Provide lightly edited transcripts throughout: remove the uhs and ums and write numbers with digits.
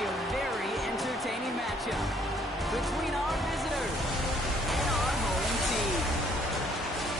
be a very entertaining matchup between our visitors and our home team.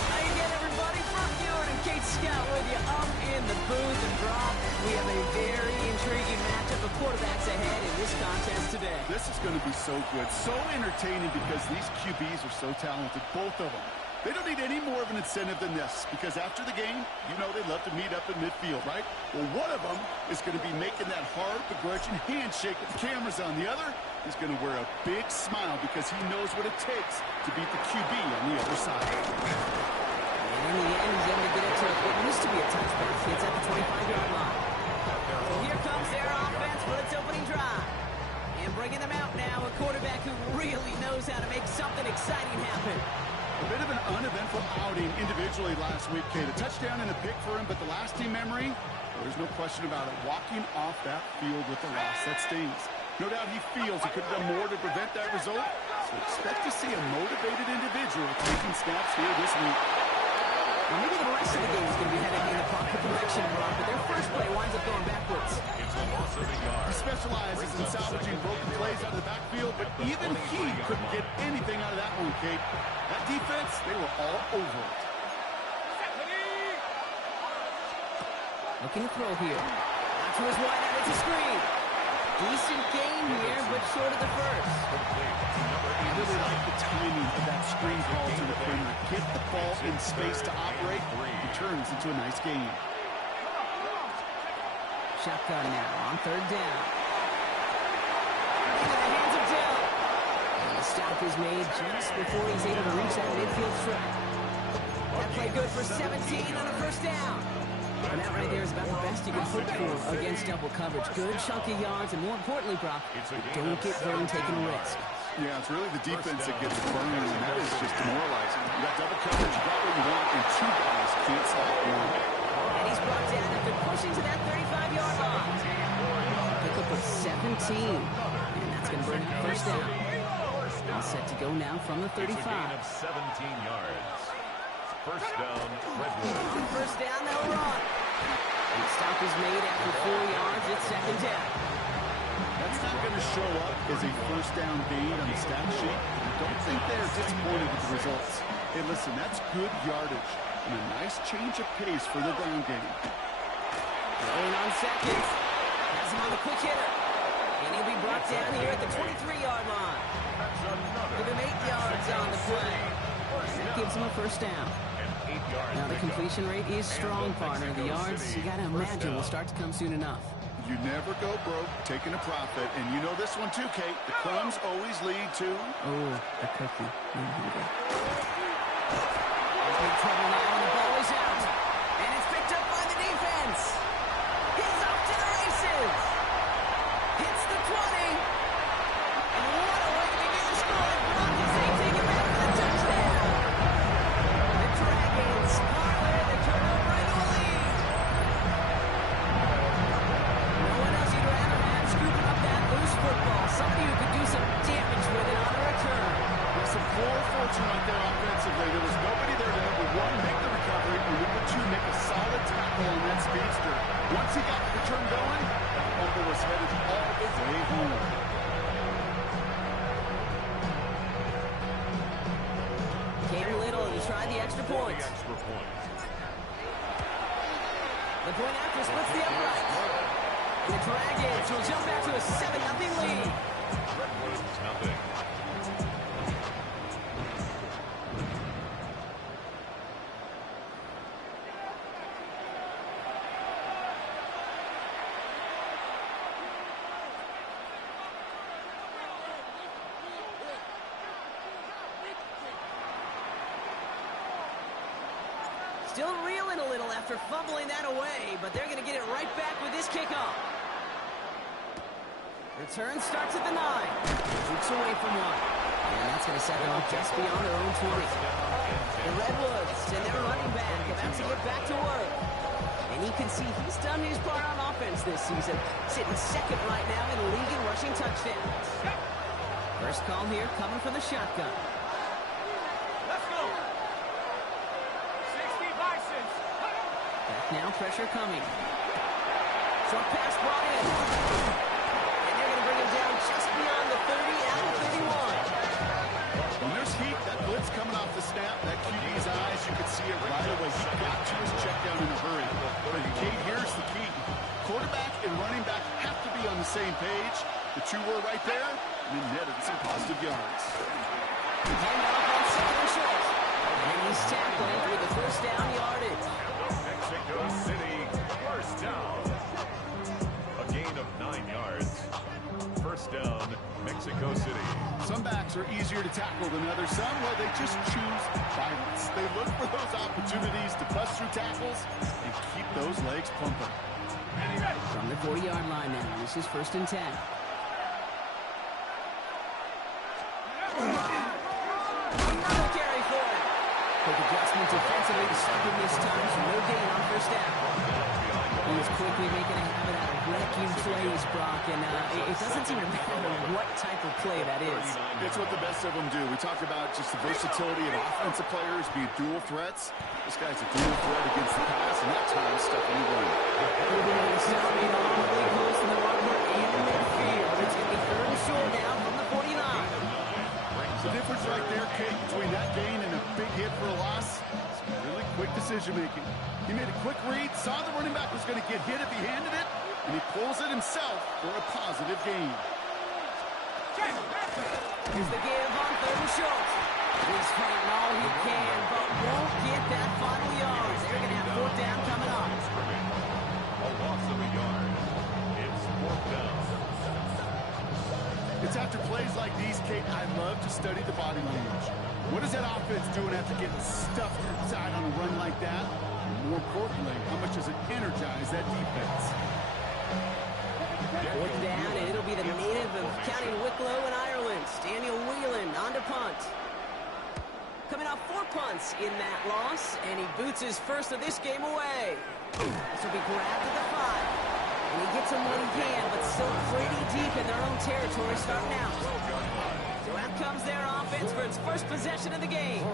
How you get, everybody? Brock Ewart and Kate Scott with you up in the booth. And Brock, we have a very intriguing matchup of quarterbacks ahead in this contest today. This is going to be so good, so entertaining because these QBs are so talented, both of them. They don't need any more of an incentive than this because after the game, you know they love to meet up in midfield, right? Well, one of them is going to be making that hard, begrudging handshake with the cameras on. The other is going to wear a big smile because he knows what it takes to beat the QB on the other side. And in the end, he's able to get it to what used to be a touchback. It's at the 25-yard line. So here comes their offense for its opening drive. And bringing them out now, a quarterback who really knows how to make something exciting happen. A bit of an uneventful outing individually last week, Kate. A touchdown and a pick for him, but the lasting memory, there's no question about it. Walking off that field with the loss, that stings. No doubt he feels he could have done more to prevent that result, so expect to see a motivated individual taking snaps here this week. Well, maybe the rest of the game is going to be headed in the proper direction, Brock, but their first play winds up going backwards. It's a loss of a yard. He specializes in salvaging broken plays out of the backfield, but even he couldn't get anything out of that one, Kate. That defense, they were all over it. Looking to throw here. Out to his wide out, it's a screen. Decent game here, but short of the first. I really like the timing of that screen call to the perimeter. Get the ball in space to operate. It turns into a nice game. Shotgun now on third down. Into the hands of Dell. And the stop is made just before he's able to reach that midfield strike. That play good for 17 on a first down. And that right there is about the best you can hope for against double coverage. Good chunky yards, and more importantly, Brock, don't get burned taking a risk. Yeah, it's really the defense that gets burned, and that is just demoralizing. You got double coverage, you got what you want, and two guys can't stop one. And he's brought down after pushing to that 35-yard line. Pick up with 17, and that's going to bring up first down. All set to go now from the 35. It's a gain of 17 yards. First down, Redwood. On first down, they'll run. And the stop is made after 4 yards. It's second down. That's not going to show up as a first down gain on the stat sheet. I don't think they're disappointed with the results. Hey, listen, that's good yardage and a nice change of pace for the ground game. Rolling on seconds. Has him on the quick hitter. And he'll be brought down here at the 23-yard line. Give him 8 yards on the play. That gives him a first down. Now the completion rate is strong, partner. The yards, you got to imagine, will start to come soon enough. You never go broke taking a profit, and you know this one too, Kate. The crumbs always lead to... Oh, a cookie. There's big trouble now, and the ball is out. And it's picked up by the defense. He's off to the races. Hits the 20. And what a way to begin the score. Brock as they take it back for the touchdown. The Dragons parlay the turnover into a lead. No one else you'd rather have scooping up that loose football. Somebody who could do some damage with it on a return. With some poor fortune right there offensively. There was nobody there to number one make the recovery, or number two make a solid tackle on that speedster. Once he got the return going, that fumble was headed all the way home. Cam Little to try the extra point. The point after splits the upright. And the Dragons will jump back to a 7-0 lead. Redwoods, nothing. Still reeling a little after fumbling that away, but they're going to get it right back with this kickoff. Return starts at the 9. Shoots away from one. And that's going to set them up just beyond their own 20. The Redwoods and their running back about to get back to work. And you can see he's done his part on offense this season, sitting second right now in the league in rushing touchdowns. First call here coming from the shotgun. Let's go. 60 Bisons. Back now, pressure coming. Short pass brought in. And they're going to bring just beyond the 30 out of 31. When there's heat, that blitz coming off the snap, that QB's eyes, you can see it right away. He got to his check down in a hurry. But Kate, here's the key. Quarterback and running back have to be on the same page. The two were right there, and then netted some positive yards. Hand off on second and short. And he's tackling with the first down yardage. Mexico City, first down. A gain of 9 yards. First down, Mexico City. Some backs are easier to tackle than others. Some, well, they just choose violence. They look for those opportunities to bust through tackles and keep those legs pumping. From the 40-yard line now, this is first and 10. Another carry for him. Quick adjustment defensively to stop him this time, so no gain on first down. He was quickly making a habit out of wrecking plays, Brock, and it doesn't seem to matter what type of play that is. It's what the best of them do. We talked about just the versatility of offensive players being dual threats. This guy's a dual threat against the pass, and that time stuck in the run. Moving on the stop, being awfully close to the marker and in midfield. It's going to be third and short now from the 49. The difference right there, Kate, between that gain and a big hit for a loss is really quick decision-making. He made a quick read, saw the running back was going to get hit if he handed it, and he pulls it himself for a positive gain. Here's the give on third and short. He's fighting all he can, but won't get that final yard. They're going to have fourth down coming up. A loss of a yard. It's fourth down. It's after plays like these, Kate, I love to study the body language. What is that offense doing after getting stuffed inside on a run like that? And more importantly, how much does it energize that defense? Fourth down, and it'll be the native of County Wicklow in Ireland, Daniel Whelan, on to punt. Coming off 4 punts in that loss, and he boots his first of this game away. This will be grabbed at the 5. And he gets them when he can, but still pretty deep in their own territory starting out. So out comes their offense for its first possession of the game.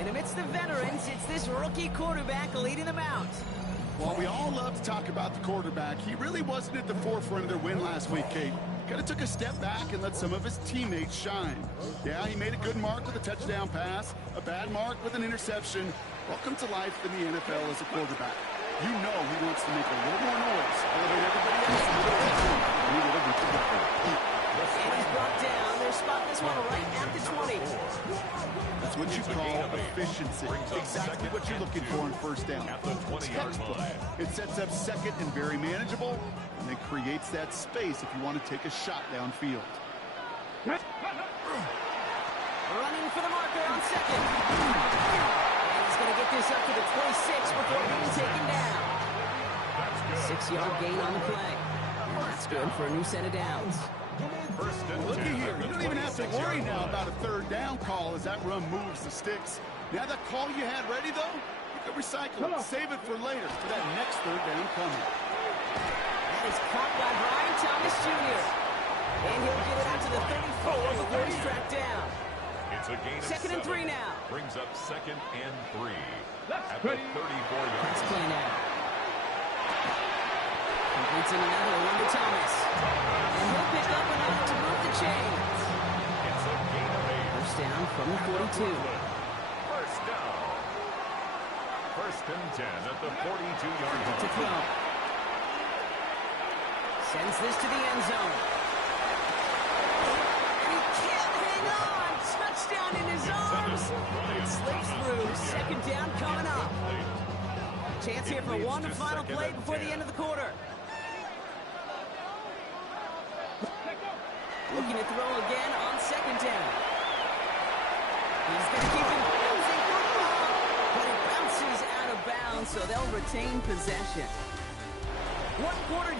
And amidst the veterans, it's this rookie quarterback leading them out. While we all love to talk about the quarterback, he really wasn't at the forefront of their win last week, Kate. Kind of took a step back and let some of his teammates shine. Yeah, he made a good mark with a touchdown pass, a bad mark with an interception. Welcome to life in the NFL as a quarterback. You know he wants to make a little more noise, elevate everybody else a little bit, and he would have reached the goal. And he's brought down. They spot this one right at the 20. That's what you call efficiency. Exactly what you're looking for in first down. At the 20-yard line. It sets up second and very manageable, and then creates that space if you want to take a shot downfield. Running for the marker on second. And he's going to get this up to the 26 before being taken down. 6-yard gain on the play. And that's good for a new set of downs. First and Looky 10 here, at the you don't even have to 26-yard worry now line. about a third down call as that run moves the sticks. Now that call you had ready, though, you can recycle it, save it for later, for that next third down coming. That is caught by Brian Thomas Jr. And he'll get it out to the 34 before he's tracked down. It's a gain of Second and 3 7. now. Brings up second and 3 at the 34-yard Let's line. play now. Completes another one to Thomas. And he'll pick up enough to move the chains. It's a gain of 8. First down from the 42. First down. First and 10 at the 42-yard To line. throw. Sends this to the end zone. And he can't hang on. Touchdown in his arms. It slips through. Second down coming up. Chance here for one final play before the end of the quarter. Looking to throw again on second down. He's going to keep it bouncing for the ball, but it bounces out of bounds, so they'll retain possession. 1 quarter.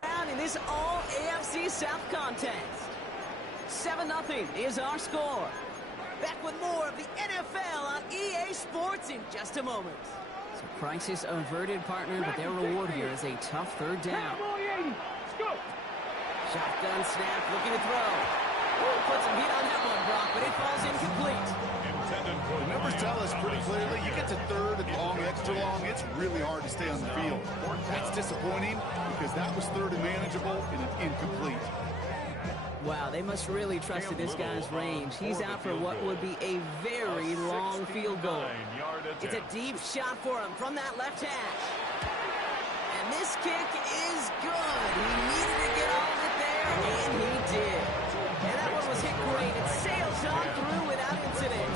Down in this all-AFC South contest. 7-0 is our score. Back with more of the NFL on EA Sports in just a moment. So crisis averted, partner, but their reward here is a tough third down. Shotgun snap, looking to throw. Put some heat on that one, Brock, but it falls incomplete. The numbers tell us pretty clearly, you get to third and long, extra long, it's really hard to stay on the field. That's disappointing because that was third and manageable and an incomplete. Wow, they must really trusted this guy's range. He's out for what would be a very long field goal. It's a deep shot for him from that left hash. And this kick is good. He needed to get all of it there, and he did. And that one was hit great. It sails on through without incident.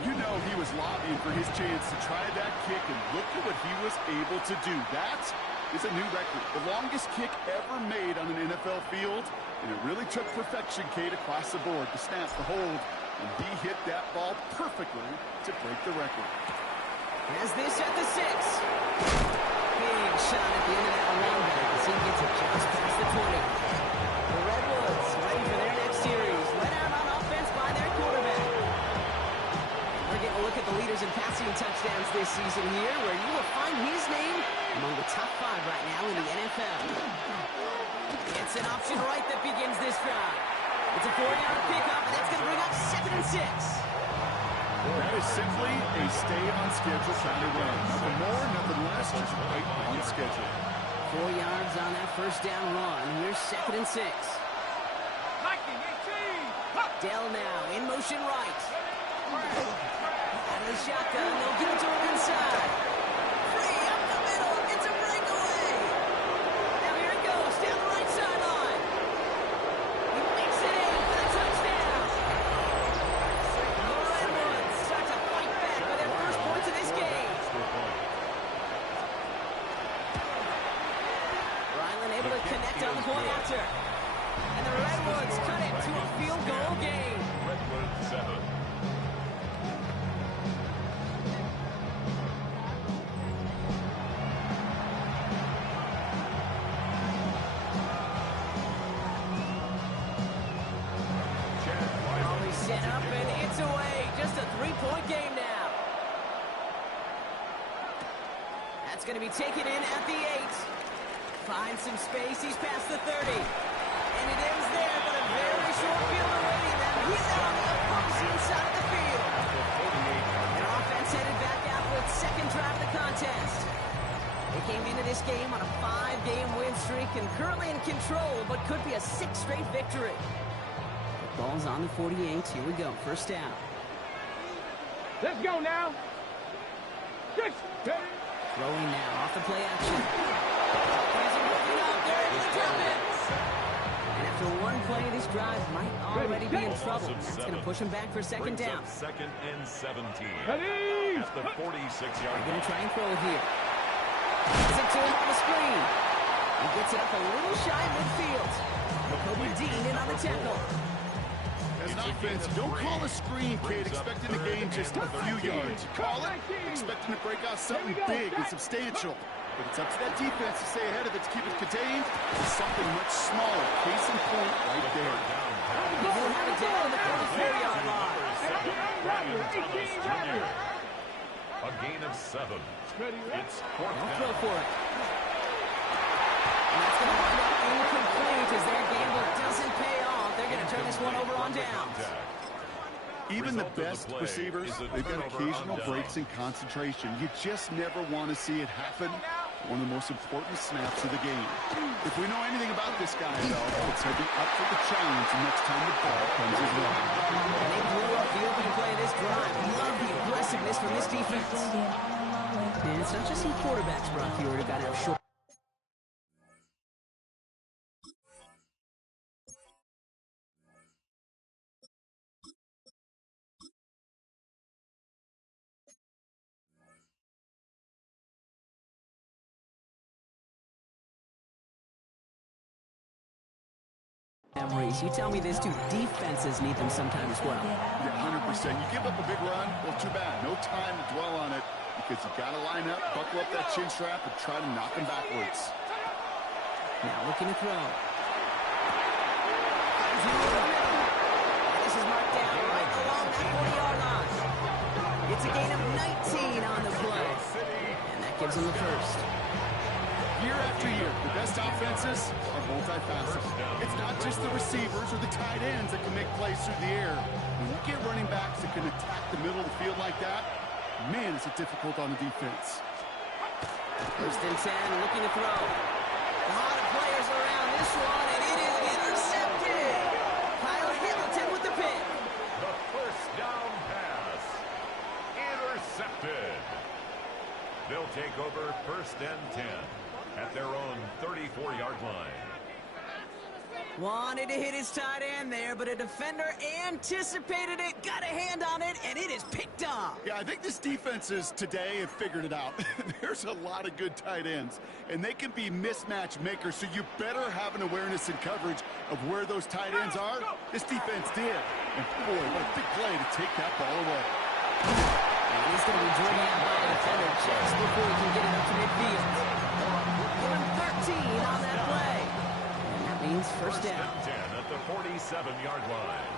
You know he was lobbying for his chance to try that kick, and look at what he was able to do. That is a new record. The longest kick ever made on an NFL field, and it really took perfection, Kate, across the board to snap the hold, and he hit that ball perfectly to break the record. As this at the 6. Big shot at the end of that linebacker as he gets it just past the 20. The Redwoods ready for their next series. Let out on offense by their quarterback. We're getting a look at the leaders in passing touchdowns this season here, where you will find his name among the top 5 right now in the NFL. It's an option right that begins this drive. It's a 4-yard pickup, and that's going to bring up 2nd and 6. That is simply a stay-on-schedule kind of run. Nothing more, nothing less, just right on schedule. 4 yards on that first down run. Here's 2nd and 6. 19, 18. Dell now in motion right. Out of the shotgun, they'll give it to him inside. Free up the middle, it's a breakaway. Now here it goes, down the right sideline. He makes it in for the touchdown. The Redwoods start to fight back with their first points of this game. Ryland able to connect on the point after. And the Redwoods cut it to a field goal game. Redwoods 7. Always set up and it's away. Just a 3-point game now. That's going to be taken in at the 8. Finds some space. He's past the 30. And it ends there, but a very short field awaiting them. He's out on the opposing side of the field. And offense headed back out for its second drive of the contest. They came into this game on a 5-game win streak and currently in control, but could be a 6th straight victory. Ball's on the 48. Here we go. First down. Let's go now. 6. Throwing now off the play action. He's looking up there into the top end. And after one play, this drive might already be in trouble. That's going to push him back for second down. 2nd and 17. Ready. At the 46-yard They're going line. to try and throw it here. Gets it to him on the screen. He gets it up a little shy of midfield. Jacoby Dean in on the tackle. As an offense, you don't call a screen, Kate, expecting to gain just a few yards. You call it expecting to break out something big and substantial. But it's up to that defense to stay ahead of it, to keep it contained to something much smaller. Case in point right there. He will have it down to the 44-yard line. A gain of 7. It's 4th Don't throw down. for it. And that's going to wind up incomplete as their gamble doesn't pay off. They're going to turn this one over on downs. Even the Result of the best play receivers, is a they've got turnover occasional on breaks in downs. concentration. You just never want to see it happen. One of the most important snaps of the game. If we know anything about this guy, though, it's he'll be up for the challenge next time the ball comes his way. And they blew up the opening play of this drive. Love the aggressiveness from this defense. And it's not just some quarterbacks, Brock Huard, who got out short. Maurice, you tell me this too. Defenses need them sometimes as well. Yeah, 100%. You give up a big run, well, too bad. No time to dwell on it because you got to line up, buckle up that chin strap, and try to knock him backwards. Now looking to throw. This is marked down right along that 40-yard line. It's a gain of 19 on the play. And that gives him the first. Year after year, the best offenses are multifaceted. It's not just the receivers or the tight ends that can make plays through the air. When you get running backs that can attack the middle of the field like that, man, is it difficult on the defense. First and 10, looking to throw. A lot of players around this one, and it is intercepted. Kyle Hamilton with the pick. The first down pass. Intercepted. They'll take over first and 10 at their own 34-yard line. Wanted to hit his tight end there, but a defender anticipated it, got a hand on it, and it is picked off. Yeah, I think this defenses today have figured it out. There's a lot of good tight ends, and they can be mismatch makers, so you better have an awareness and coverage of where those tight ends are. This defense did. And boy, what a big play to take that ball away. And he's going to be driven out by a defender just before he can get it up to midfield. Give him 13 on that play. And that means first down. First and 10 at the 47-yard line.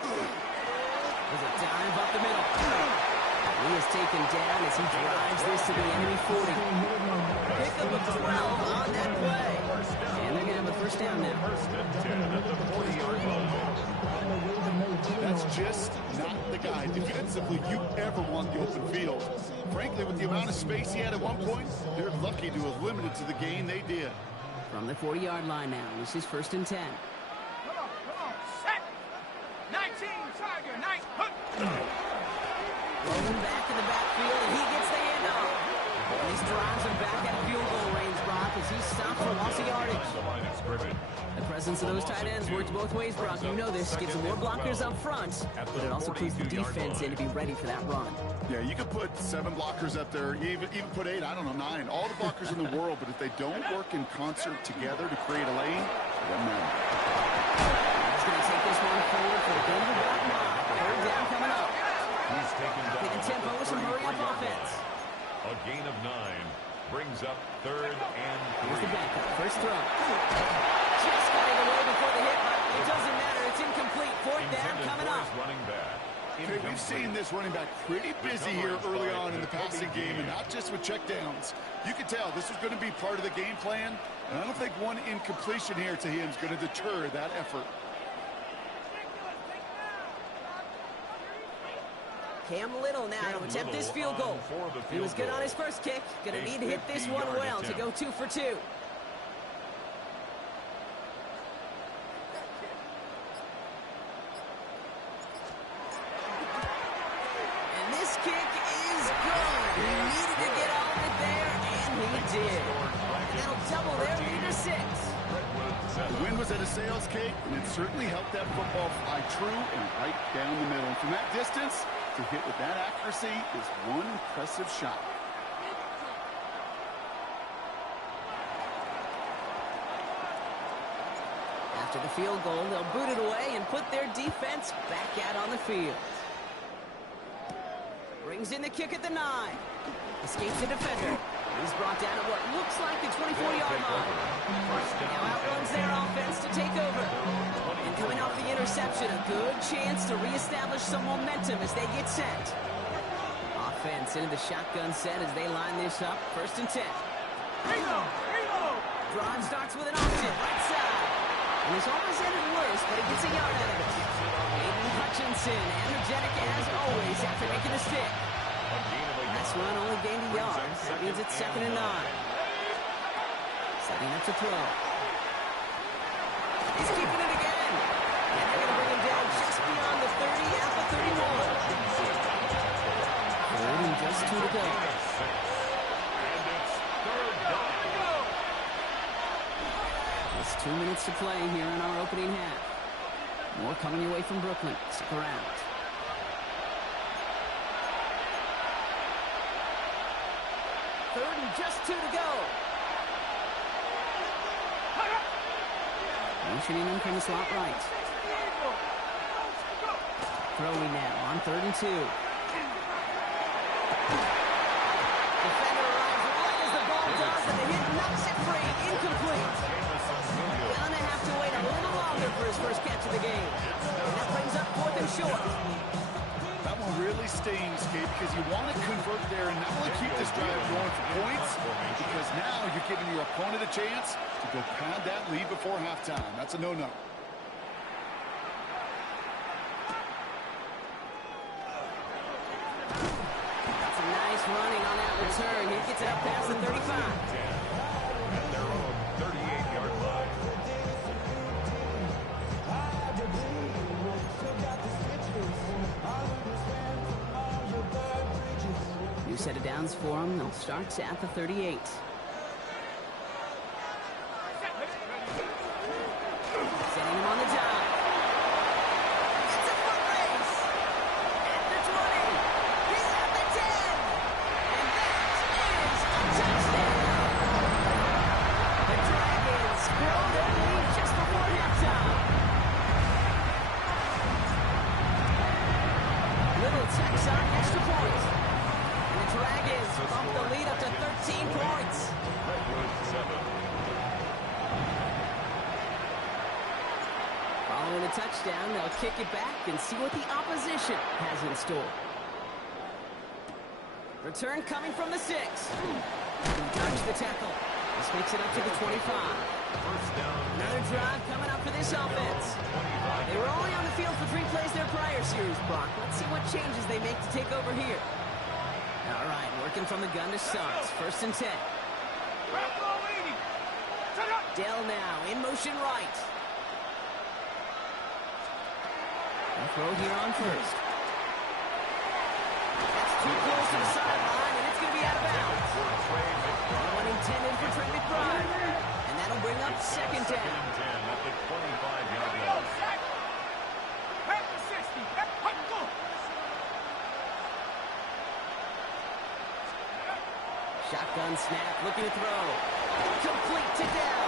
There's a dive up the middle. He is taken down as he drives this to the enemy 40. Pick up a 12 on that play. And they're going to have a first down now. First and 10 at the 40-yard line. That's just not the guy defensively you ever want the open field. Frankly, with the amount of space he had at one point, they're lucky to have limited to the gain they did. From the 40-yard line now, this is first and 10. Come on, set. 19, Tiger, 9. Rolling back in the backfield, and he gets the handoff. These drives him back at field goal range, Brock, as he stops for loss of yardage. The line of scrimmage. The presence of those tight ends works both ways, Brock. You know this. Gives them more blockers up front, but it also puts the defense in to be ready for that run. Yeah, you could put 7 blockers up there, even put 8, I don't know, 9. All the blockers in the world, but if they don't work in concert together to create a lane, it doesn't matter. He's going to take this one forward for the Denver Broncos. Third down coming up. He's taken down. Taking tempo with some hurry-up offense. A gain of 9 brings up third and 3. Here's the backup. First throw. Just got it away before the hit, but it doesn't matter. It's incomplete. Fourth down Intended coming for up. his running back. Okay, we've seen this running back pretty busy here early on in the passing game, and not just with checkdowns. You can tell this was going to be part of the game plan, and I don't think one incompletion here to him is going to deter that effort. Cam Little now to attempt this field goal. He was good on his first kick. Going to need to hit this one well to go 2 for 2. And this kick is good. He needed to get all of it there, and he did. And that'll double their lead to 6. The win was at a sales cake, and it certainly helped that football fly true and right down the middle. And from that distance, to hit with that accuracy is one impressive shot. After the field goal, they'll boot it away and put their defense back out on the field. Brings in the kick at the 9. Escapes the defender. He's brought down at what looks like the 24-yard line. Now outruns their offense to take over. And coming off the interception, a good chance to reestablish some momentum as they get set. Offense into the shotgun set as they line this up. First and 10. Drive starts with an option, right side. And this almost ended worse, but he gets a yard out of it. Aiden Hutchinson, energetic as always after making the stick. Last run only gained a yard. That means it's 2nd and 9. Setting up to throw. He's keeping it again. And they're going to bring him down just beyond the 30 at the 31. Third and just 2 to go. Just 2 minutes to play here in our opening half. More coming your way from Brooklyn. Stick around. Third and just 2 to go. Motioning him from the slot right. Throwing now on 3rd and 2. Defender arrives right as the ball does, and the hit knocks it free. Incomplete. Gonna have to wait a little longer for his first catch of the game. And that brings up 4th and short. That one really stings, Kate, because you want to convert there and not only keep this drive going for points, because now giving your opponent a chance to go pad that lead before halftime. That's a no-no. That's a nice running on that return. He gets it up past the 35. At their own 38-yard line. New set of downs for them. They'll start at the 38. Setting him on the top. It's a foot race. At the 20. He's at the 10. And that is a touchdown. The Dragons grow their lead just before halftime. Little Texan extra point. Dragons bump the lead up to 13 points. Redwood 7. Following a touchdown, they'll kick it back and see what the opposition has in store. Return coming from the 6. Dodge the tackle. This makes it up to the 25. First down. Another drive coming up for this offense. They were only on the field for 3 plays their prior series, Brock. Let's see what changes they make to take over here. All right, working from the gun to start. First and 10. Dell now in motion right. And throw here on first. That's too close to the sideline, and it's going to be out of bounds. One intended for Trey McBride. And that'll bring up second down. At the 25-yard line. Shotgun snap, looking to throw. Complete to Dell.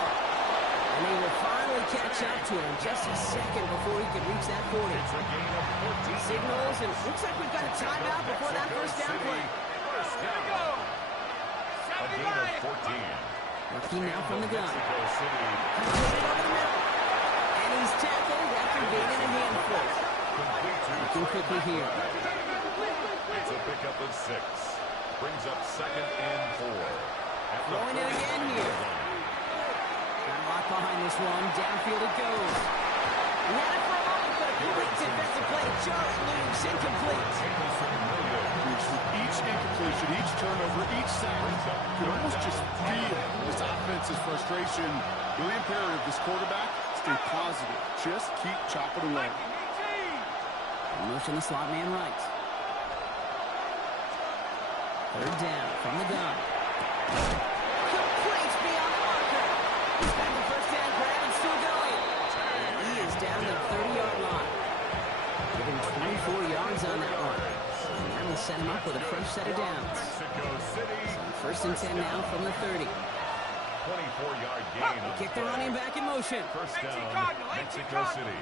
And he will finally catch up to him just a second before he can reach that 40. It's a gain of 14. Signals, and looks like we've got a timeout before that first down play. First down. A gain of 14. Working now from the gun. Mexico City. Completed over the middle. And he's tackled after gaining a handful. Looking quickly here. It's a pickup of 6. Brings up second and 4. Throwing it again here. Got a lot behind this one. Downfield it goes. He had it for a moment, but a complete defensive play. Jarrett loose, incomplete. Each incompletion, each turnover, each sack, you could almost just feel this offense's frustration. Really imperative, this quarterback, stay positive. Just keep chopping away. Motion the slot man right. Third down from the gun. Complete beyond the marker. He's got the first down grab and still going. And he is down to the 30-yard line. Giving 24 yards on that one. And that will set him up with a fresh set of downs. Mexico City. First and 10 now from the 30. 24-yard gain. Kick the running back in motion. First down, Mexico City.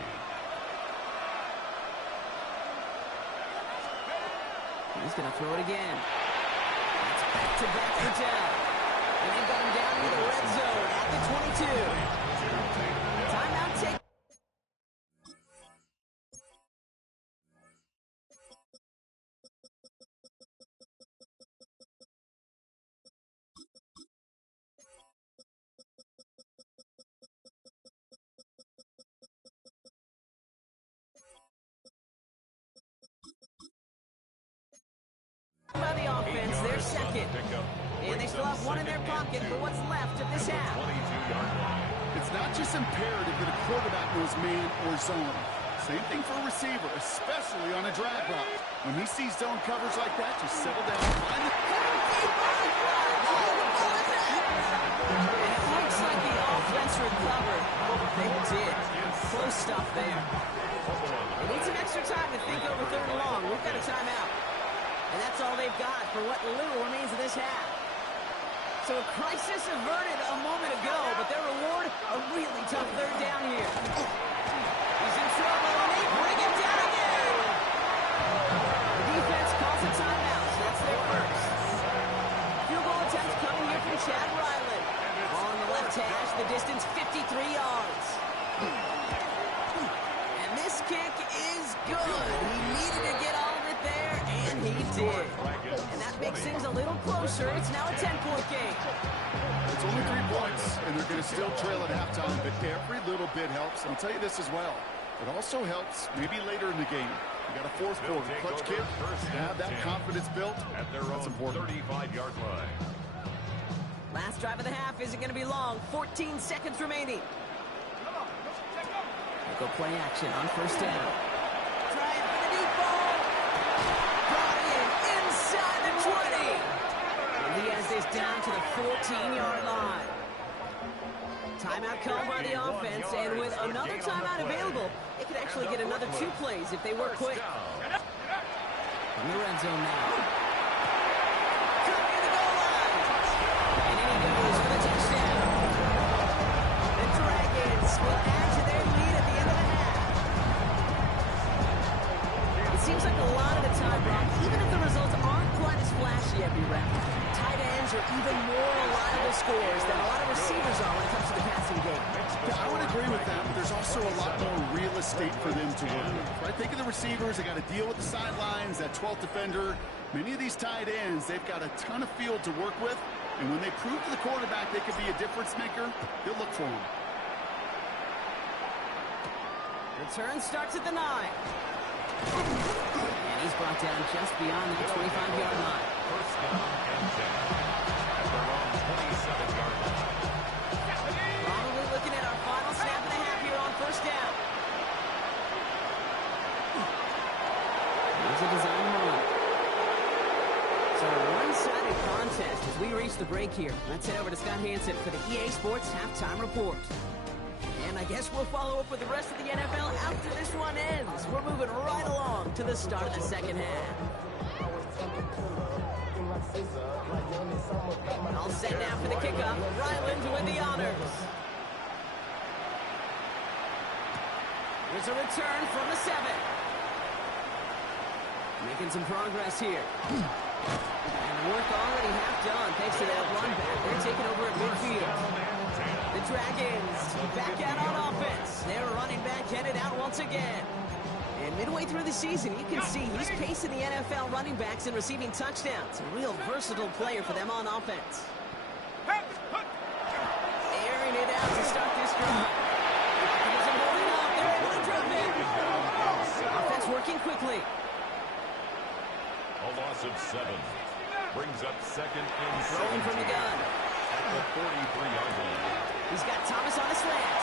He's going to throw it again. That's back-to-back for Dell. And they've got him down into the red zone at the 22. Timeout take. By the offense, they're second. And they still have one in their pocket for what's left of this half. 22-yard line. It's not just imperative that a quarterback knows man or zone. Same thing for a receiver, especially on a drag route. When he sees zone coverage like that, just settle down. And it looks like the offense recovered. They did. Close stuff there. They need some extra time to think over third and long. We've got a timeout. And that's all they've got for what little remains of this half. So a crisis averted a moment ago, but their reward, a really tough third down here. He's in trouble, and they bring him down again. The defense calls a timeout, so that's their first. Field goal attempt coming here from Chad Ryland. Ball on the left hash, the distance 53 yards. And this kick is good. He needed to get all of it there, and he did. And that makes things a little closer. It's now a 10-point game. It's only 3 to still trail at halftime, but every little bit helps. And I'll tell you this as well. It also helps maybe later in the game. You got a fourth quarter clutch kick. Have that confidence built. At their That's own important. 35-yard line. Last drive of the half isn't going to be long. 14 seconds remaining. They'll go play action on first down. Trying for the deep ball. Brought in inside the 20. And he has this down to the 14-yard line. Timeout called by the offense, and with another timeout available, they could actually get another 2 plays if they work quick. From the red zone now. Cut near the goal line. And in he goes for the touchdown. The Dragons will add to their lead at the end of the half. It seems like a lot of the time, Brock, even if the results aren't quite as flashy every round, tight ends are even more reliable scorers than a lot of receivers are when it comes to the passing game. Yeah, I would agree with that, but there's also a lot more real estate for them to work with. Right? Think of the receivers. They got to deal with the sidelines, that 12th defender. Many of these tight ends, they've got a ton of field to work with. And when they prove to the quarterback they could be a difference maker, they'll look for him. Return starts at the 9. And he's brought down just beyond that 25-yard line. First down and 10. At their own 27-yard line. Probably looking at our final snap and a half here on first down. Here's a design run. So a one-sided contest as we reach the break here. Let's head over to Scott Hansen for the EA Sports Halftime Report. And I guess we'll follow up with the rest of the NFL after this one ends. We're moving right along to the start of the second half. All set now for the kickoff. Ryland with the honors. Here's a return from the 7. Making some progress here. And work already half done thanks to that run back. They're taking over at midfield. The Dragons back out on offense. Their running back headed out once again. And midway through the season, you can see he's pacing the NFL running backs and receiving touchdowns. A real versatile player for them on offense. Airing it out to start this drive. They're able to drop it. Offense working quickly. A loss of 7. Brings up second and Throwing from the gun. at the 43-yard line. He's got Thomas on a slant.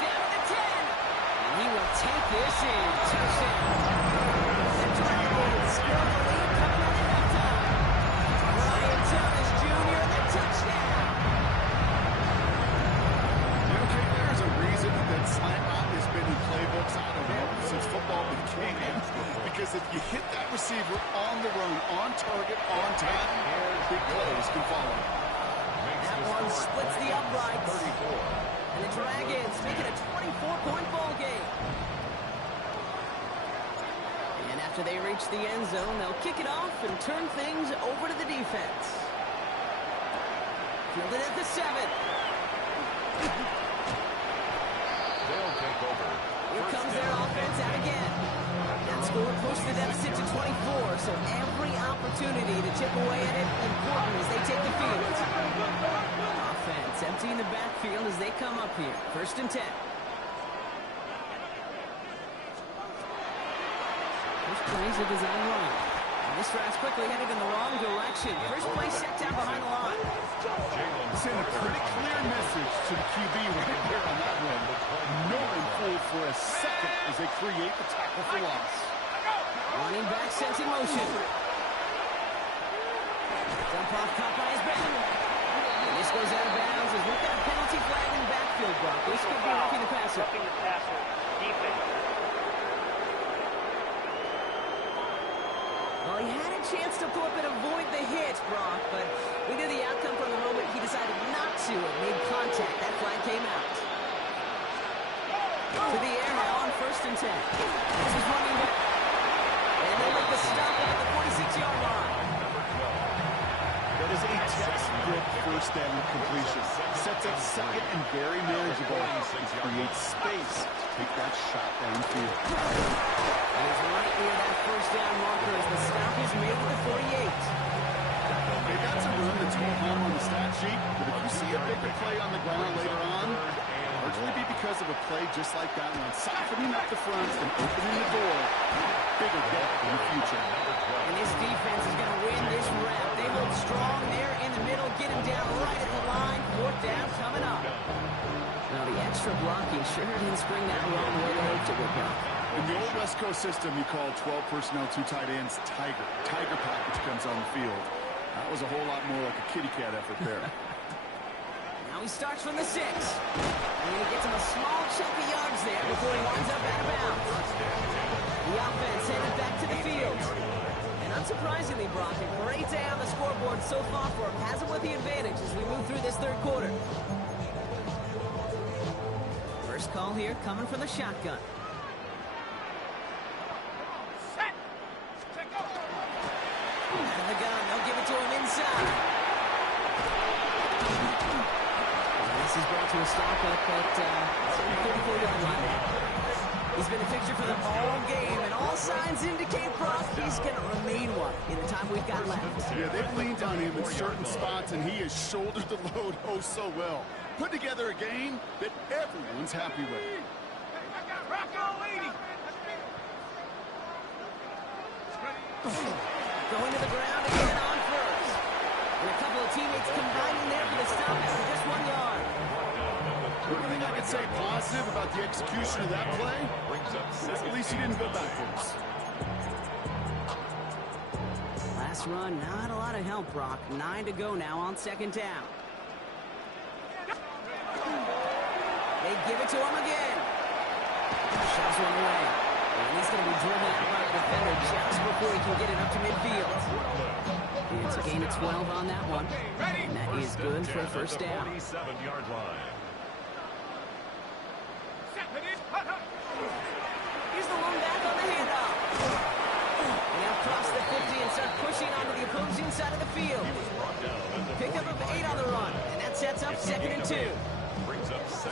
Down to the 10. And he will take this in. Touchdown. The Dragons score the lead coming out at halftime. Brian Thomas Jr. the touchdown. Okay, there's a reason that slant route has been in playbooks, I don't know, since football began. Because if you hit that receiver on the run, on target, on time, big plays can follow. That one splits the uprights. And the Dragons make it a 24-point ball game. And after they reach the end zone, they'll kick it off and turn things over to the defense. Fielded at the 7. They'll take over. Here comes their offense out again. That score pushed the deficit to 24, so every opportunity to chip away at it important as they take the field. Offense emptying the backfield as they come up here. First and 10. First play is a design run. And this drive's quickly headed in the wrong direction. First play set down behind the line. Send a pretty clear message to the QB right there on that one. No one fooled for a second as they create the tackle for loss. Running back sent in motion. Dump off caught by his back. And this goes out of bounds as we've got a penalty flag in the backfield, Brock. This could be roughing the passer. Well, he had a chance to flip and avoid the hit, Brock, but we knew the outcome from the moment he decided not to and made contact. That flag came out. To the air now on first and 10. This is running back. And they'll make the stop at the 46-yard line. That is a textbook first down completion. Sets up second and very manageable. Creates space to take that shot downfield. And it's right near that first down marker as the stop is made at the 48. They got to run the total home on the stat sheet, but if you see play on the ground later on, largely be because of a play just like that one, softening up the front and opening the door. Bigger gap in the future. And this defense is going to win this rep. They hold strong there in the middle, get him down right at the line. Fourth down coming up. Now the extra blocking sure didn't spring that wrong way they hoped it would go. In the old West Coast system, you call 12 personnel, 2 tight ends, Tiger. Tiger package comes on the field. That was a whole lot more like a kitty cat effort there. Now he starts from the 6. And he gets him a small chunk of yards there before he winds up out of bounds. The offense headed back to the field. And unsurprisingly, Brock, a great day on the scoreboard so far for him. Has him with the advantage as we move through this third quarter. First call here coming from the shotgun. Set. Check go. Out of the gun, they'll give it to him inside. And this is brought to a stop up at the 34-yard line. He's been a fixture for them all game, and all signs indicate, Brock, he's going to remain one in the time we've got left. Yeah, they've leaned on him in certain spots, and he has shouldered the load oh so well. Put together a game that everyone's happy with. Rocco 80. Going to the ground again on first. And a couple of teammates combining there for the stop after just 1 yard. Everything I could say positive about the execution of that play, at least he didn't go backwards. Last run, not a lot of help, Brock. 9 to go now on second down. They give it to him again. Shoves one away. And he's going to be driven out by the defender just before he can get it up to midfield. And it's a gain of 12 on that one. And that is good for a first down. 47-yard line. Here's the one back on the handoff. Now cross the 50 and start pushing onto the opposing side of the field. Pickup of 8 on the run. And that sets up 2nd and 2.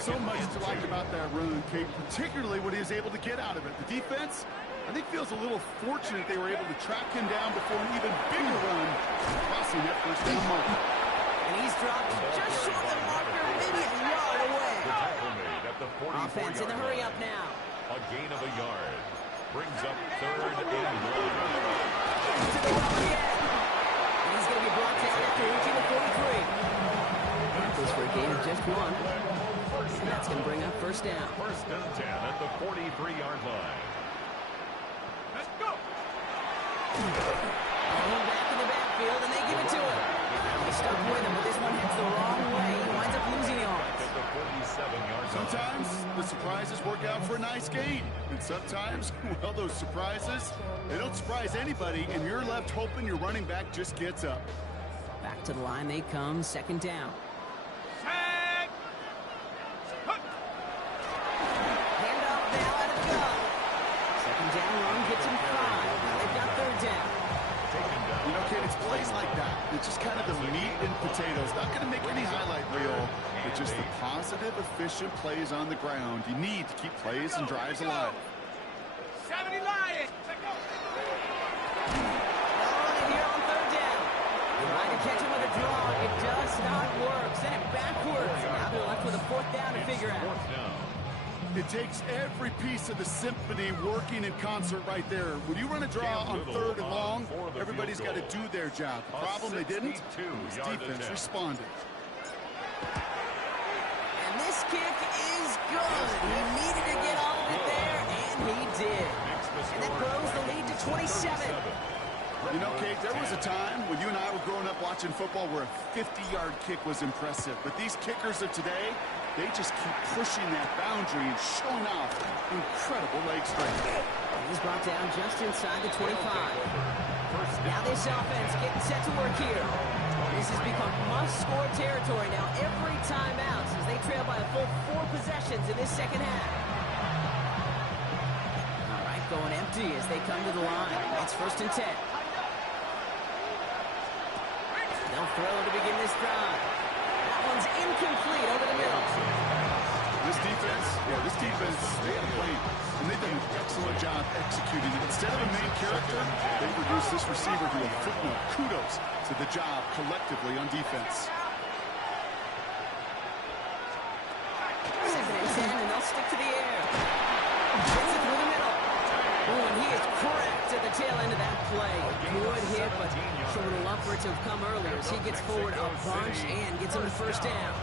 So much to like about that run, Kate, particularly what he was able to get out of it. The defense, I think, feels a little fortunate they were able to track him down before an even bigger run, crossing that first down marker. And he's dropped just short of the marker, maybe a yard away. Offense in the hurry up now. A gain of a yard. Brings up 3rd and 1. To the well again. And he's going to be brought down after reaching the 43. Goes for a gain of just 1. And that's going to bring up first down. 1st and 10 at the 43-yard line. Let's go. Going back in the backfield, and they give it to him. They stuck with him, but this one hits the wrong way. He winds up losing yards. At the 47-yard line. Sometimes the surprises work out for a nice gain. And sometimes, well, those surprises, they don't surprise anybody, and you're left hoping your running back just gets up. Back to the line they come, 2nd down. Set. Handoff now out of the gun. 2nd down run gets him 5. Now they've got 3rd down. You know, Kate, it's plays like that. It's just kind of the meat and potatoes. Not going to make any highlight reel, but just the positive, efficient plays on the ground. You need to keep plays and drives alive. 70 Lions. Check go. Here on 3rd down. Trying to catch him with a draw. It does not work. Send it backwards. Now they're left with a 4th down to figure out. It takes every piece of the symphony working in concert right there. When you run a draw on 3rd and long, everybody's got to do their job. The problem they didn't, his defense responded. And this kick is good. He needed to get all of it there, and he did. And that grows the lead to 27. You know, Kate, there was a time when you and I were growing up watching football where a 50-yard kick was impressive. But these kickers of today, they just keep pushing that boundary and showing off incredible leg strength. He's brought down just inside the 25. Now this offense getting set to work here. This has become must-score territory now every time out since they trail by a full 4 possessions in this second half. All right, going empty as they come to the line. It's 1st and 10. They'll throw to begin this drive. That one's incomplete over the middle. This defense, they had a plan, and they've done an excellent job executing it. Instead of a main character, they reduced this receiver to a footnote. Kudos to the job collectively on defense. forward a bunch and gets him the first down.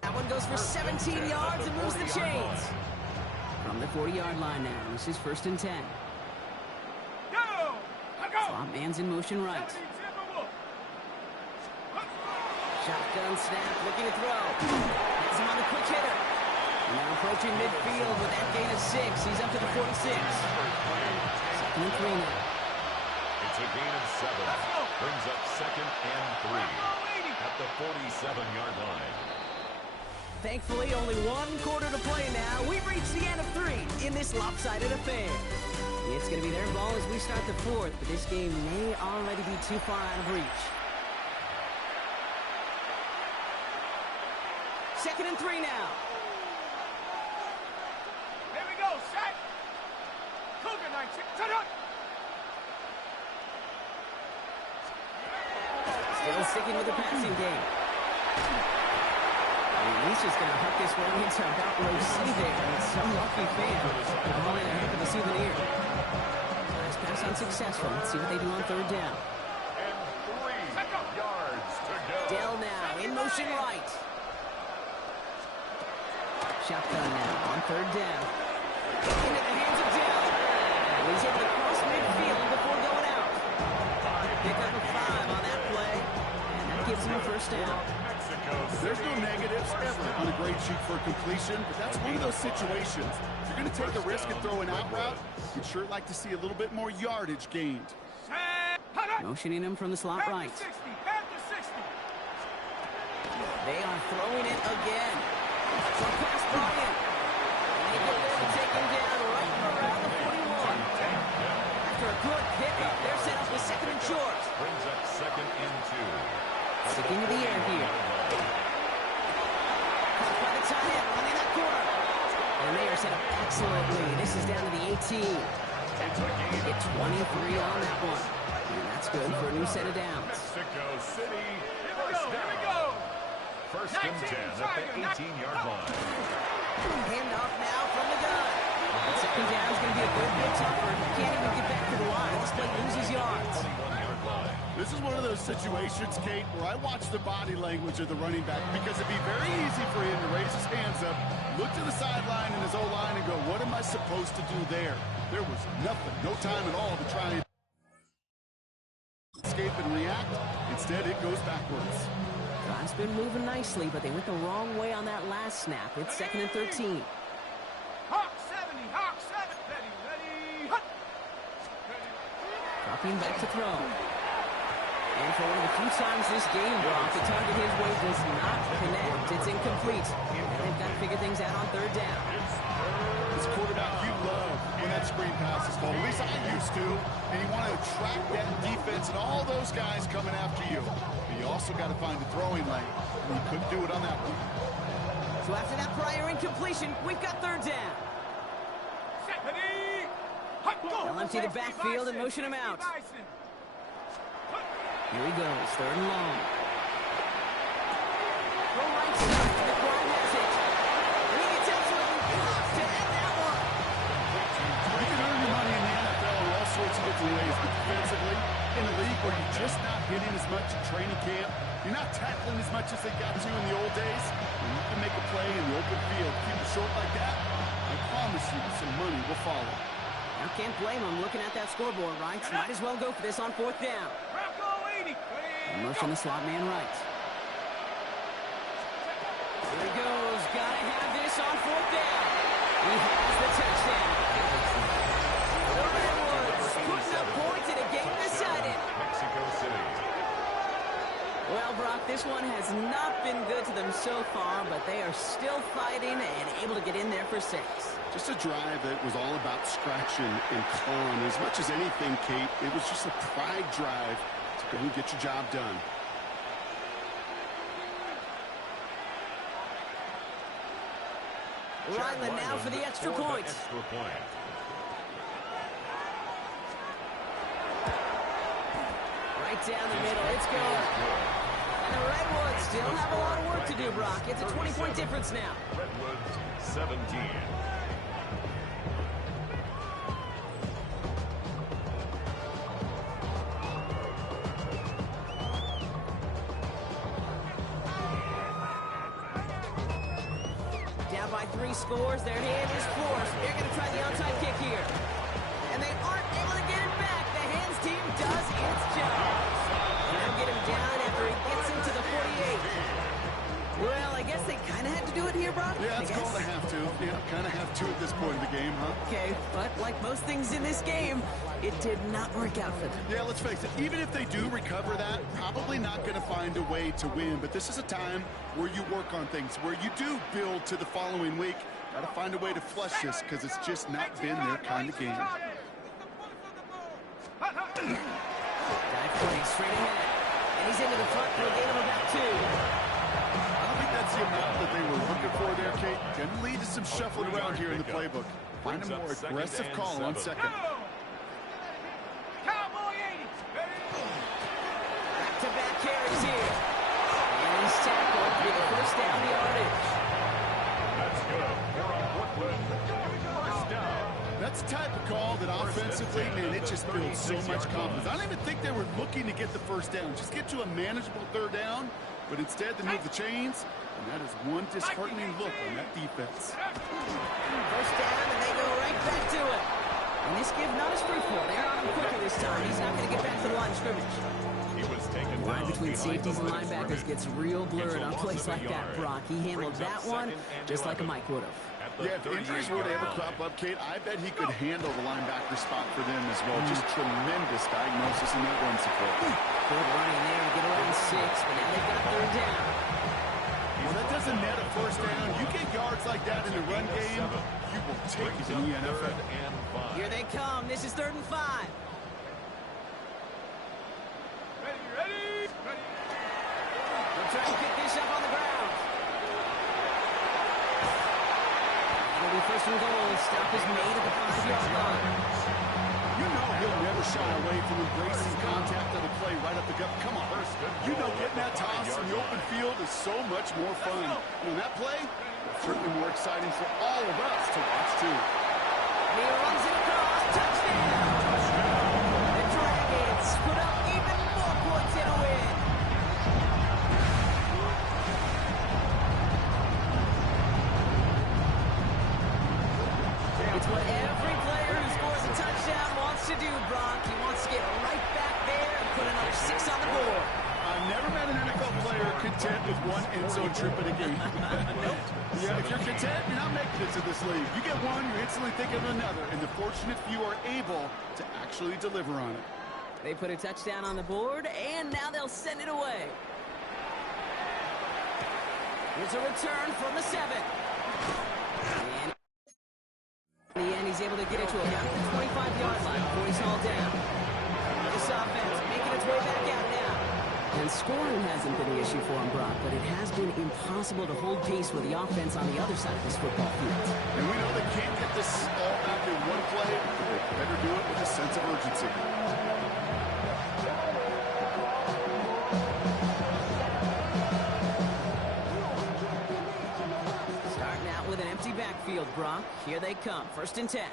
That one goes for 17 yards and moves the chains. From the 40-yard line now, this is 1st and 10. Go! Slot man's in motion right. Shotgun snap, looking to throw. Has him on the quick hitter. And now approaching midfield with that gain of 6. He's up to the 46. 2nd and 3 now. It's a gain of 7. Brings up 2nd and 3 at the 47-yard line. Thankfully, only 1 quarter to play now. We've reached the end of 3 in this lopsided affair. It's going to be their ball as we start the 4th, but this game may already be too far out of reach. 2nd and 3 now. Here we go, set. Cougar 19, set up. Still sticking with the passing game. He's just going to huck this one into about row C there. And some lucky fan calling a heck of a souvenir. Nice pass unsuccessful. Let's see what they do on 3rd down. And 3 yards to go. Dell now in motion right. Shotgun now on 3rd down. Into the hands of Dell. And he's able to cross midfield before going out. Pick up a 5 on that play. And that gives him a 1st down. There's no negatives ever on a grade sheet for completion, but that's one of those situations. If you're going to take a risk and throw an out route, you'd sure like to see a little bit more yardage gained. Motioning him from the slot right. 60. They are throwing it again. So pass Bryant. And they get there to take him down right around the 41. After a good pickup, they're set up with 2nd and short. Brings up 2nd and 2. Sticking to the air here. Caught by the tight end, running that corner. And they are set up excellently. This is down to the 18. Get 23 on that one. And that's good for a new set of downs. Mexico City, Here we go. 1st and 10 at the 18-yard line. Handoff now from the gun. And 2nd down is going to be a good bit tougher. Can't even get back to the line. This play loses yards. 21-yard line. This is one of those situations, Kate, where I watch the body language of the running back because it'd be very easy for him to raise his hands up, look to the sideline in his O-line and go, what am I supposed to do there? There was nothing, no time at all to try and escape and react. Instead, it goes backwards. Drive's been moving nicely, but they went the wrong way on that last snap. It's 2nd and 13. Hawk 70, Hawk 7. Ready, hut. Dropping back to throw. And for one of the few times this game, Brock, the target his way does not connect. It's incomplete. And they've got to figure things out on 3rd down. This quarterback, you love when that screen pass is called. At least I used to. And you want to attract that defense and all those guys coming after you. But you also got to find the throwing lane. And you couldn't do it on that one. So after that prior incompletion, we've got 3rd down. They'll empty the backfield and motion him out. Here he goes, 3rd and long. Throw right side, the crowd has it. And he gets absolutely blocked to end that one. You can earn your money in the NFL in all sorts of different ways, but defensively, in a league where you're just not hitting as much at training camp, you're not tackling as much as they got to in the old days, and you can make a play in the open field, keep it short like that, I promise you some money will follow. I can't blame him looking at that scoreboard, right? Might as well go for this on 4th down. And motion the slot man right. Here he goes. Gotta have this on 4th down. He has the touchdown. The Redwoods putting up points in a game decided. Mexico City. Well, Brock, this one has not been good to them so far, but they are still fighting and able to get in there for 6. Just a drive that was all about scratching and clawing. As much as anything, Kate, it was just a pride drive to go and get your job done. Ryland now for the extra point. Right down the middle. It's good. the Redwoods still have a lot of work to do, Brock. It's a 20-point difference now. Redwoods 17. Down by 3 scores, their hand is forced. They're going to try the onside kick here. And they aren't able to get it back. The hands team does its job. And they'll get him down after he gets into the 48. Well, I guess they kind of had to do it here, Brock. Yeah, it's called a have to. Yeah, kind of have to at this point in the game, huh? Okay, but like most things in this game, it did not work out for them. Yeah, let's face it, even if they do recover that, probably not going to find a way to win. But this is a time where you work on things, where you do build to the following week. Got to find a way to flush this because it's just not been their kind of game. Dive play straight ahead. And he's into the front for a gain of about 2. I don't think that's the amount that they were looking for there, Kate. Going to lead to some shuffling around here in the playbook. Find a more aggressive call on second. Cowboy 80. Back-to-back carries here. And he's tackled with a first down yardage. That's good. We're on Brooklyn. First down. That's the type of call that offensively, man, it just builds so much confidence. I don't even think they were looking to get the first down. Just get to a manageable third down, but instead they move the chains, and that is one disheartening look on that defense. First down, and they go right back to it. And this give not as fruitful. They're on him quicker this time. He's not going to get back to the line of scrimmage. He was taken The line down between behind safeties the and line of linebackers scrimmage. gets real blurred It's a on loss plays of a like that, yard. Brock. He handled Brings up that one 2nd and just like a 11. Mike would have. At the Yeah, if injuries were to ever 38-yard crop line. up, Kate, I bet he could handle the linebacker spot for them as well. Just tremendous diagnosis in that run support. Good running there to get around 6, but now they've got third down. Well, that doesn't net a first down. You get yards like that in the run game, you will take it in the NFL. Third and 5. Here they come. This is 3rd and 5. Ready? Trying to pick this up on the ground. It'll be 1st and goal. Stop is made at the 5-yard line. You know he'll never shy away from embracing contact on a play right up the gut. Come on. You know getting that toss in the open field is so much more fun. And that play, certainly more exciting for all of us to watch, too. And he runs it across. Touchdown. The Dragons put up even more points in a win. It's what every player who scores a touchdown wants to do, Brock. He wants to get right back there and put another 6 on the board. I've never met an NFL player content with one end zone trip in a game. Yeah, if you're content, you're not making it to this league. You get one, you're instantly thinking of another, and the fortunate few are able to actually deliver on it. They put a touchdown on the board, and now they'll send it away. Here's a return from the 7. And in the end, he's able to get it to about the 25-yard line before he's hauled down. This offense making its way back out now. And scoring hasn't been an issue for him, Brock, but it has been impossible to hold pace with the offense on the other side of this football field. And we know they can't get this all back in one play. They better do it with a sense of urgency. Starting out with an empty backfield, Brock. Here they come. 1st and 10.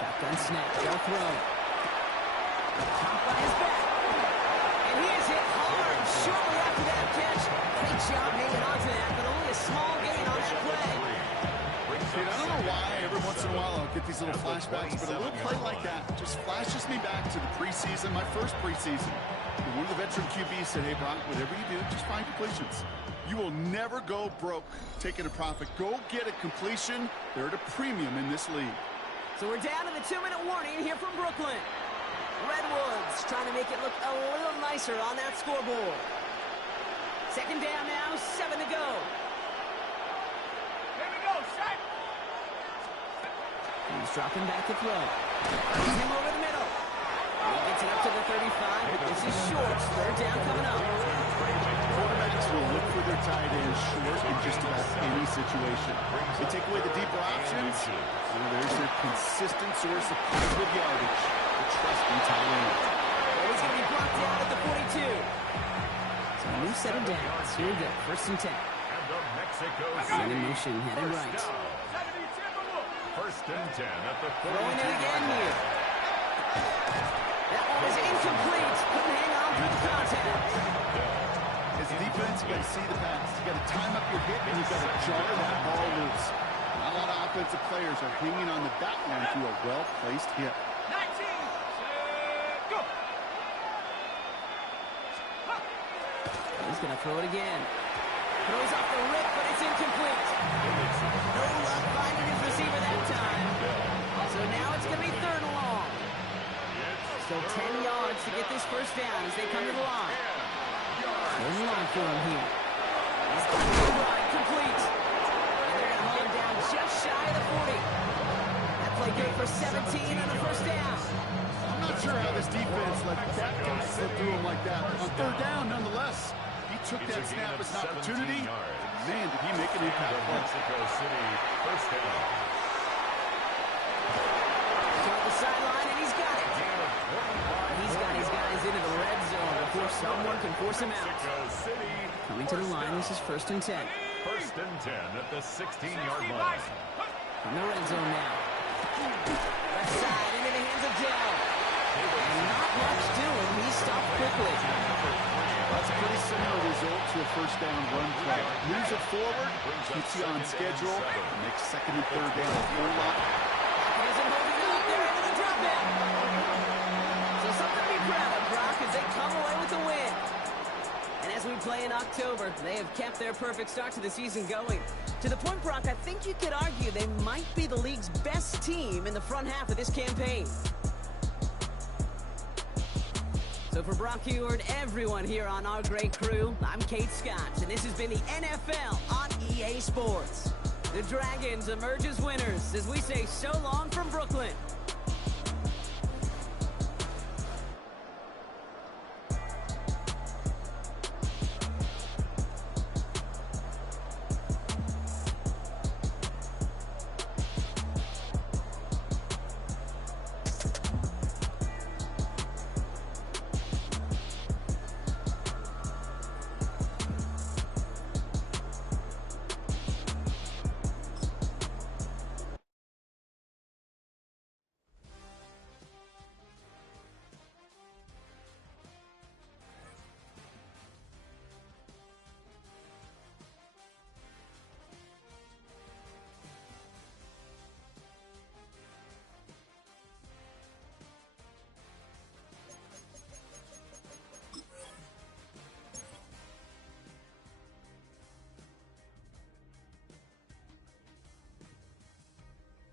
Shotgun snap. They'll throw. Caught by his back. And he is hit hard shortly after that catch. Great job hanging on to that, but only a small gain on that play. Dude, I don't know why every once in a while I'll get these little flashbacks, but a little play like that just flashes me back to the preseason, my first preseason. And one of the veteran QBs said, hey, Brock, whatever you do, just find completions. You will never go broke taking a profit. Go get a completion. They're at a premium in this league. So we're down to the 2-minute warning here from Brooklyn. Redwoods trying to make it look a little nicer on that scoreboard. 2nd down now, 7 to go. Here we go, set. He's dropping back to throw. He's him over the middle. He gets it up to the 35, but this is short. 3rd down coming up. Quarterbacks will look for their tight end short in just about any situation. They take away the deeper options. There's their consistent source of positive yardage. The trusting tight end. Well, he's going to be blocked down at the 42. So a new set of downs. Here we go. 1st and 10. And the Mexico In City motion, headed first right. down. 70 Timberwolves. 1st and 10 at the Throwing it again 42-yard here. line. That one is incomplete. Couldn't hang on through the contact. As a defense, you got to see the pass. You got to time up your hit, and you got to jar that ball loose. Not a lot of offensive players are hanging on to that one through a well-placed hit. 19. Go. He's going to throw it again. Throws off the rip, but it's incomplete. No luck finding his receiver that time. So now it's going to be 3rd and long. So 10 yards to get this 1st down as they come to the line. There's a line for him here. He's got the ride complete. And they're going to hold him down just shy of the 40. That play good for 17 on the 1st down. I'm not sure how this defense let that guy slip through him like that. On 3rd down, nonetheless, he took that snap as an opportunity. Man, did he make an impact. The Mexico City first down. Toward the sideline, and he's got it. He's got his guys into the red zone before someone can force him out. Mexico City Coming to the line, this is 1st and 10. 1st and 10 at the 16-yard line. From the red zone now. Left side into the hands of Dell. And not much doing. He stopped quickly. That's a pretty similar result to a 1st down run play. Moves it forward, keeps you on schedule, makes 2nd and 3rd down a whole lot. Isn't holding up there into the drop down. So something to be proud of, Brock, as they come away with the win. And as we play in October, they have kept their perfect start to the season going. To the point, Brock, I think you could argue they might be the league's best team in the front half of this campaign. So for Brock Huard, everyone here on our great crew, I'm Kate Scott, and this has been the NFL on EA Sports. The Dragons emerge as winners as we say so long from Brooklyn.